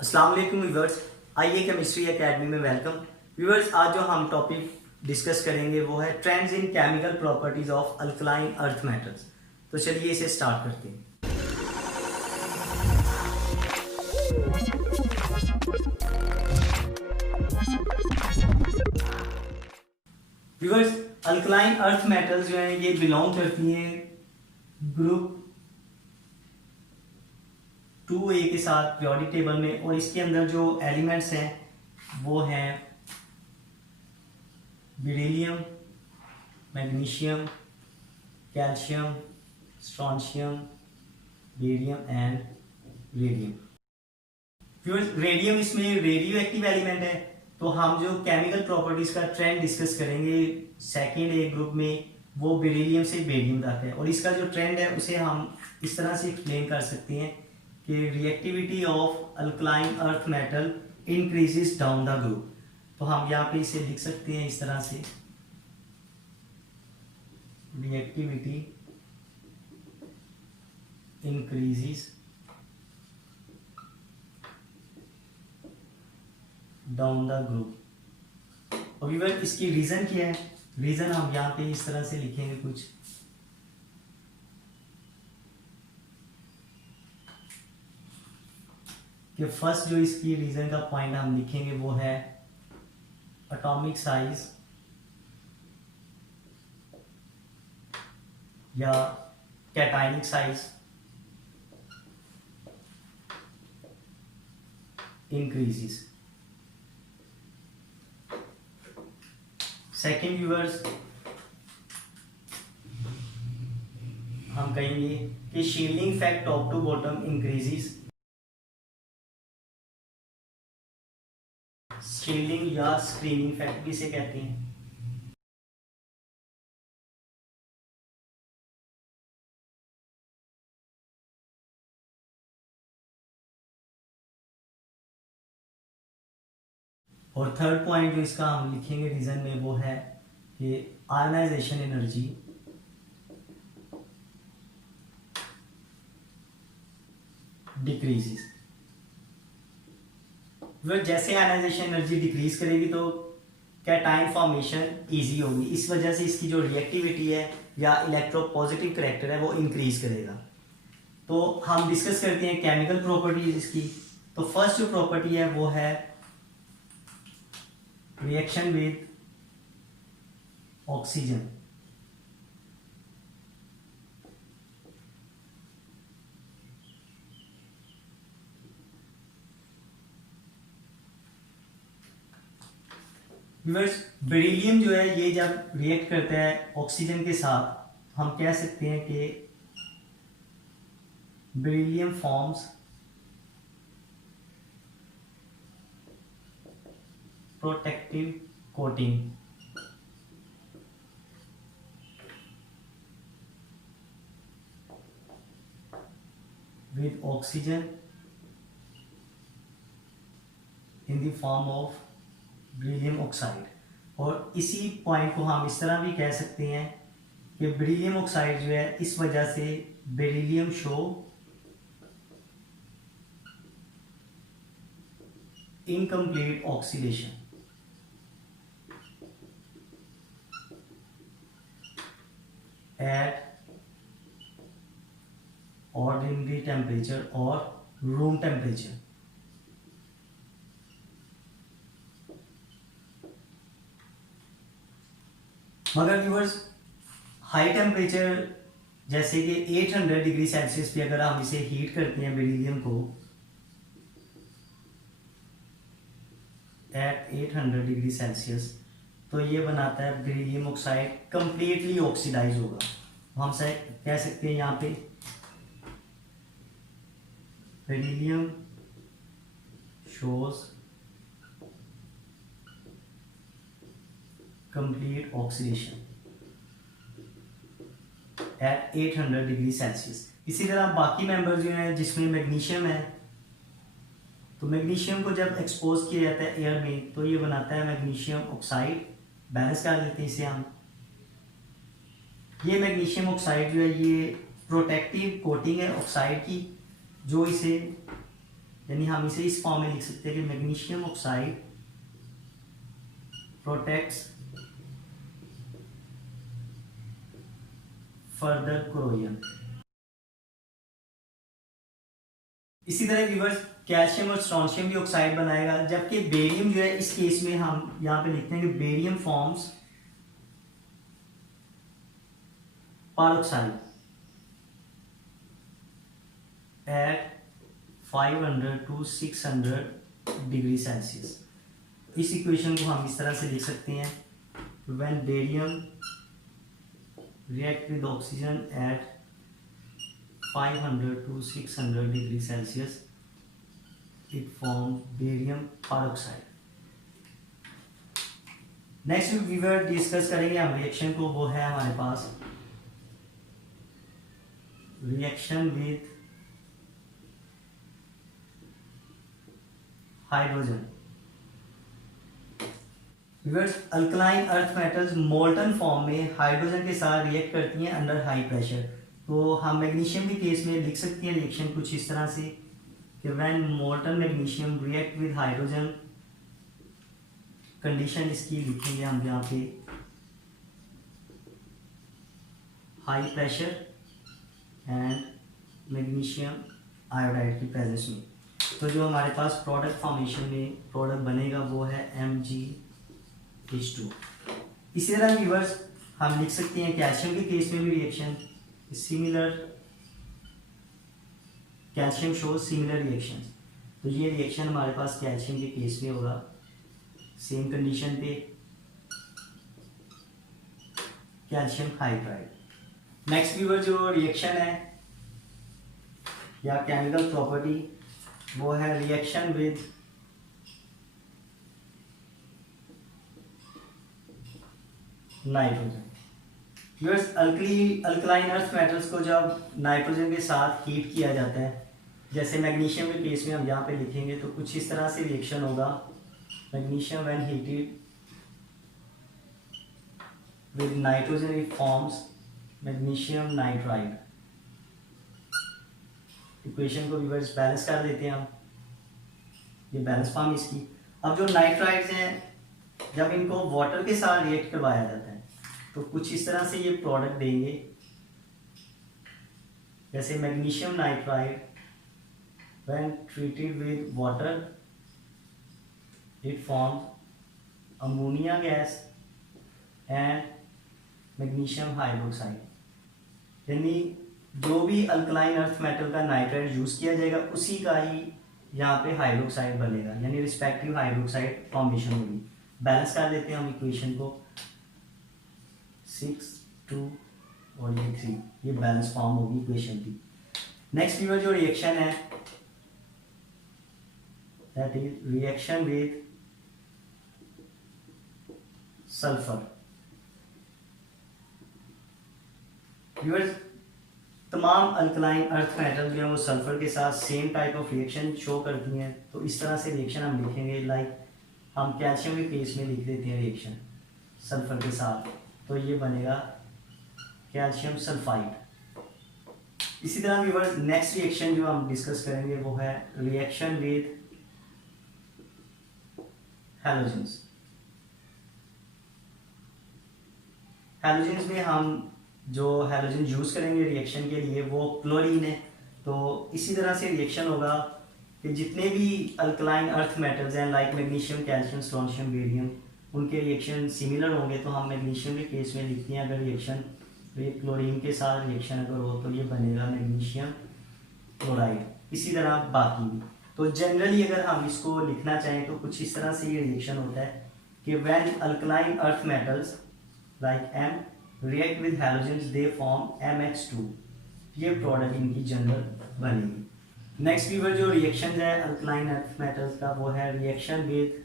अस्सलाम वालेकुम व्यूअर्स, आइए केमिस्ट्री एकेडमी में वेलकम। व्यूअर्स, आज जो हम टॉपिक डिस्कस करेंगे वो है trends in chemical properties of alkaline earth metals. तो चलिए इसे स्टार्ट करते हैं। व्यूअर्स, अल्कलाइन अर्थ मेटल्स जो हैं ये बिलोंग करती हैं ग्रुप 2A के साथ पीरियोडिक टेबल में, और इसके अंदर जो एलिमेंट्स हैं वो हैं beryllium, magnesium, calcium, strontium, barium and radium. Viewers, radium इसमें रेडियो एक्टिव एलिमेंट है। तो हम जो केमिकल प्रॉपर्टीज का ट्रेंड डिस्कस करेंगे सेकेंड ए ग्रुप में, वो बेरिलियम से बेरियम तक है। और इसका जो ट्रेंड है उसे हम इस तरह से एक्सप्लेन कर सकते हैं कि reactivity of alkaline earth metal increases down the group. तो हम यहाँ पे इसे लिख सकते हैं इस तरह से, reactivity increases down the group. और व्यूअर, इसकी रीजन क्या है? रीजन हम यहाँ पे इस तरह से लिखेंगे कुछ, कि फर्स्ट जो इसकी रीजन का पॉइंट हम लिखेंगे वो है एटॉमिक साइज या cationic size increases. Second viewers, हम कहेंगे कि shielding effect top to bottom increases. Shielding या स्क्रीनिंग इफेक्ट भी इसे कहते हैं। और थर्ड पॉइंट जो इसका हम लिखेंगे रीजन में वो है कि आयनाइजेशन एनर्जी डिक्रीजेस। जैसे आयनाइजेशन एनर्जी डिक्रीज करेगी तो कैटायन फॉर्मेशन इजी होगी। इस वजह से इसकी जो रिएक्टिविटी है या इलेक्ट्रोपॉजिटिव करेक्टर है वो इंक्रीज करेगा। तो हम डिस्कस करते हैं केमिकल प्रॉपर्टीज इसकी। तो फर्स्ट जो प्रॉपर्टी है वो है रिएक्शन विद ऑक्सीजन। बेरिलियम जो है ये जब रिएक्ट करता है ऑक्सीजन के साथ, हम कह सकते हैं कि beryllium forms protective coating with oxygen in the form of beryllium oxide. और इसी पॉइंट को हम इस तरह भी कह सकते हैं कि बेरिलियम ऑक्साइड जो है इस वजह से beryllium show incomplete oxidation at ordinary temperature और रूम टेम्परेचर। मगर व्यूअर्स, हाई टेम्परेचर जैसे कि 800 डिग्री सेल्सियस पे अगर हम इसे हीट करते हैं बेरिलियम को एट 800 डिग्री सेल्सियस, तो ये बनाता है बेरिलियम ऑक्साइड कंप्लीटली ऑक्सीडाइज होगा। हम कह सकते हैं यहाँ पे beryllium shows complete oxidation at 800 degree Celsius. इसी तरह बाकी मेंबर जो हैं जिसमें मैग्नीशियम है, तो मैग्नीशियम को जब एक्सपोज किया जाता है एयर में तो ये बनाता है मैग्नीशियम ऑक्साइड। बैलेंस कर देते हैं इसे हम। ये मैग्नीशियम ऑक्साइड जो है ये प्रोटेक्टिव कोटिंग है ऑक्साइड की, जो इसे यानी हम इसे इस फॉर्म में लिख सकते हैं कि magnesium oxide protects further corrosion. इसी तरह व्यूअर्स कैल्शियम और स्ट्रोंशियम भी ऑक्साइड बनाएगा, जबकि बेरियम जो है इस केस में हम यहां पे लिखते हैं कि barium forms peroxide at 500 to 600 degree Celsius. इस इक्वेशन को हम इस तरह से लिख सकते हैं, when barium react with oxygen at 500 to 600 degree Celsius, it forms barium peroxide। Next viewer discuss करेंगे हम रिएक्शन को, वो है हमारे पास reaction with hydrogen. Viewers alkaline earth metals molten form में हाइड्रोजन के साथ रिएक्ट करती हैं अंडर हाई प्रेशर। तो हम मैग्नीशियम के केस में लिख सकते हैं रिएक्शन कुछ इस तरह से कि when molten magnesium react with hydrogen, condition इसकी लिखेंगे हम यहाँ पे high pressure and magnesium iodide की प्रेजेंस में। तो जो हमारे पास प्रोडक्ट फॉर्मेशन में प्रोडक्ट बनेगा वो है MgH2। इसी तरह व्यूअर्स हम लिख सकते हैं कैल्शियम के केस में भी reaction similar, calcium shows similar reaction. तो ये रिएक्शन हमारे पास कैल्शियम के केस में होगा, सेम कंडीशन पे कैल्शियम हाइड्राइड। नेक्स्ट व्यूअर जो रिएक्शन है या केमिकल प्रॉपर्टी वो है reaction with nitrogen. Viewers alkaline earth metals को जब नाइट्रोजन के साथ हीट किया जाता है, जैसे मैग्नीशियम के केस में हम यहाँ पे लिखेंगे तो कुछ इस तरह से रिएक्शन होगा। Magnesium when heated with nitrogen it forms magnesium nitride. Equation को रिवर्स बैलेंस कर देते हैं हम, ये बैलेंस फॉर्म इसकी। अब जो नाइट्राइड्स हैं जब इनको वाटर के साथ रिएक्ट करवाया जाता है तो कुछ इस तरह से ये प्रोडक्ट देंगे, जैसे magnesium nitride when treated with water it forms ammonia gas and magnesium hydroxide. यानी जो भी अल्कलाइन अर्थ मेटल का नाइट्राइड यूज किया जाएगा उसी का ही यहाँ पे हाइड्रोक्साइड बनेगा, यानी रिस्पेक्टिव हाइड्रोक्साइड फॉर्मेशन होगी। बैलेंस कर देते हैं हम इक्वेशन को, 6 2 और ये 3, ये बैलेंस फॉर्म होगी इक्वेशन की। नेक्स्ट व्यूअर जो रिएक्शन है that is reaction with sulphur. Viewers तमाम अल्कलाइन अर्थ मेटल जो है वो सल्फर के साथ same type of reaction show करती हैं। तो इस तरह से रिएक्शन हम लिखेंगे, लाइक हम कैल्शियम के केस में लिख देते हैं रिएक्शन सल्फर के साथ, तो ये बनेगा कैल्शियम सल्फाइड। इसी तरह व्यूअर्स नेक्स्ट रिएक्शन जो हम डिस्कस करेंगे वो है रिएक्शन विद हैलोजेंस। हैलोजेंस में हम जो हैलोजन यूज करेंगे रिएक्शन के लिए वो क्लोरीन है। तो इसी तरह से रिएक्शन होगा कि जितने भी अल्कलाइन अर्थ मेटल्स हैं like magnesium, calcium, strontium, barium, उनके रिएक्शन सिमिलर होंगे। तो हम मैग्नीशियम के केस में लिखते हैं अगर रिएक्शन क्लोरीन के साथ रिएक्शन अगर हो तो ये बनेगा मैग्नीशियम क्लोराइड। इसी तरह बाकी भी। तो जनरली अगर हम इसको लिखना चाहें तो कुछ इस तरह से ये रिएक्शन होता है कि when alkaline earth metals like M react with halogens they form MH2। ये प्रोडक्ट इनकी जनरल बनेगी। नेक्स्ट व्यूअर जो रिएक्शन है अल्कलाइन अर्थ मेटल्स का वो है रिएक्शन विद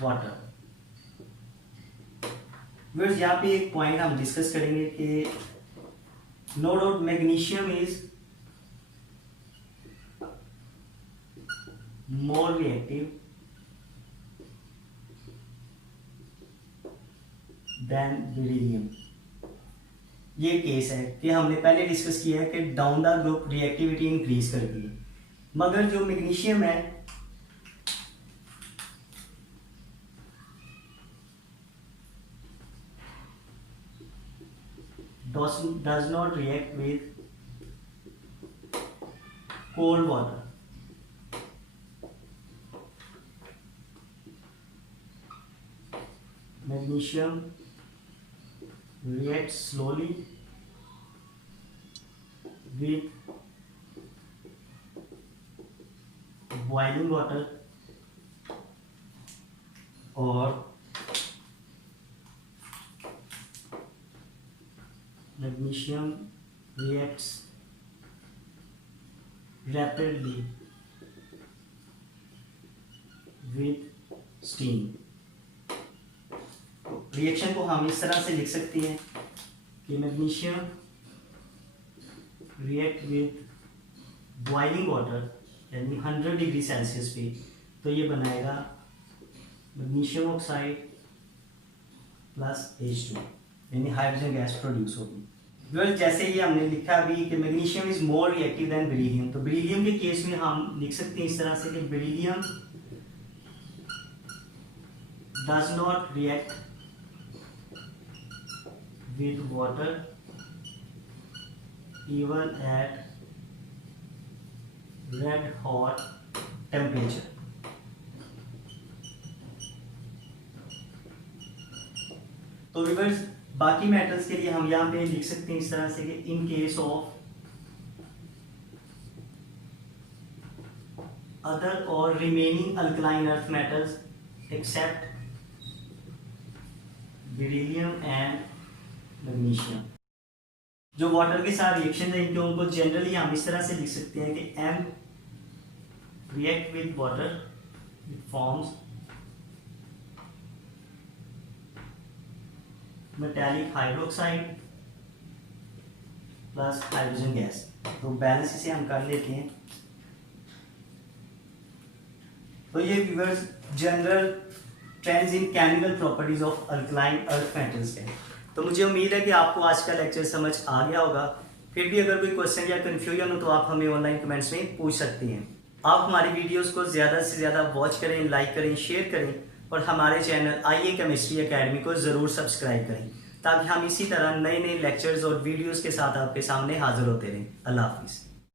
वाटर। व्यूअर्स यहाँ पे एक पॉइंट हम डिस्कस करेंगे कि no doubt magnesium is more reactive than beryllium. ये केस है कि हमने पहले डिस्कस किया है कि down the group reactivity increase करती है, मगर जो मैग्नीशियम है does not react with cold water. Magnesium reacts slowly with boiling water or magnesium reacts rapidly with steam. Reaction को हम इस तरह से लिख सकते हैं कि magnesium react with boiling water यानी 100 डिग्री सेल्सियस पे, तो ये बनाएगा मैग्नीशियम ऑक्साइड प्लस H2 यानी हाइड्रोजन गैस प्रोड्यूस होगी। वेल जैसे ये हमने लिखा अभी कि magnesium is more reactive than beryllium, तो बेरिलियम के केस में हम लिख सकते हैं इस तरह से कि beryllium does not react with water even at red hot temperature. तो व्यूअर्स बाकी मेटल्स के लिए हम यहाँ पे लिख सकते हैं इस तरह से कि इन केस ऑफ अदर और remaining alkaline earth metals accept beryllium and magnesium, जो वाटर के साथ रिएक्शन है इनके उनको जनरली हम इस तरह से लिख सकते हैं कि M react with water, it forms metallic hydroxide plus hydrogen gas. तो बैलेंस इसे हम कर लेते हैं। तो ये viewers general trends in chemical properties of alkaline earth metals है। तो मुझे उम्मीद है कि आपको आज का लेक्चर समझ आ गया होगा। फिर भी अगर कोई क्वेश्चन या कन्फ्यूजन हो तो आप हमें ऑनलाइन कमेंट्स में पूछ सकते हैं। आप हमारी वीडियोस को ज़्यादा से ज़्यादा वॉच करें, लाइक करें, शेयर करें और हमारे चैनल आईए केमिस्ट्री एकेडमी को ज़रूर सब्सक्राइब करें ताकि हम इसी तरह नए नए लेक्चर्स और वीडियोज़ के साथ आपके सामने हाजिर होते रहें। अल्लाह हाफिज़।